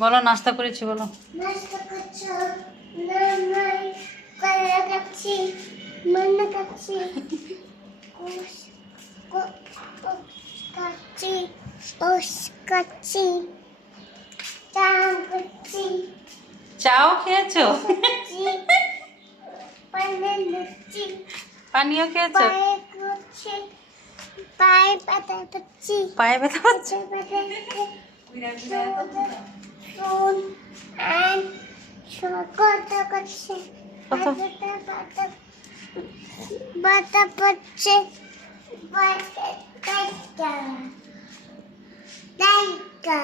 বলো নাস্তা করেছি বলো। নাস্তা করছো না নাই কলা খাচ্ছি মান্না খাচ্ছি ওস খাচ্ছি ওস খাচ্ছি চা খাচ্ছি চাও খেয়েছো? খাচ্ছি পানি খাচ্ছি পানিও খেয়েছো? পায়ে খাচ্ছি পায়ে পাতা খাচ্ছি পায়ে ব্যথা পাচ্ছে? ফোন and কথা করছে কথা বাতা পড়ছে বাতা কাটা দাইকা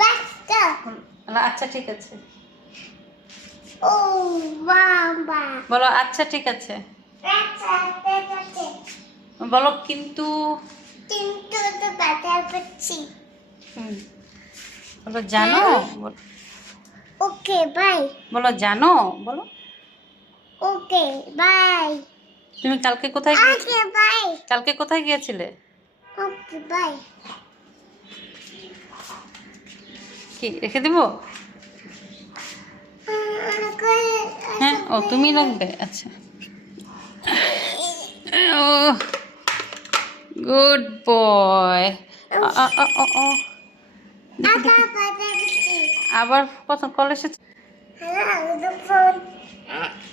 বাতা আচ্ছা ঠিক আছে ও বাবা বলো। আচ্ছা ঠিক আছে আচ্ছা ঠিক আছে বলো। কিন্তু কিন্তু তো বাতা পড়ছি বলো জানো। ওকে বাই বলো জানো বলো। ওকে বাই তুমি কালকে কোথায় ওকে বাই কালকে কোথায় গিয়েছিলে? ওকে বাই কি রেখে দিব? হ্যাঁ ও তুমি লাগবে। আচ্ছা ও গুড বয়। আবার প্রথম কল এসেছে। Hello, the phone.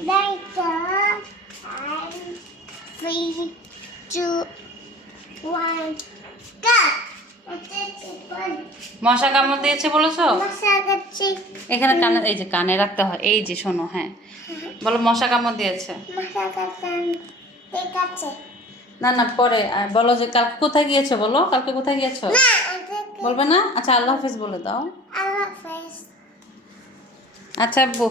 Later. 3, 2, 1, go. মশা কামড় দিয়েছে বলেছো? মশা কাটছে এখানে কানে এই যে কানে রাখতে হয়। এই যে শোনো হ্যাঁ বলো মশা কামড় দিয়েছে। মশা কাটান ঠিক আছে না না পরে বলো যে কালকে কোথায় গিয়েছো বলো। কালকে কোথায় গিয়েছো না বলবে না? আচ্ছা আল্লাহ হাফেজ বলে দাও। আল্লাহ হাফেজ আচ্ছা আব্বু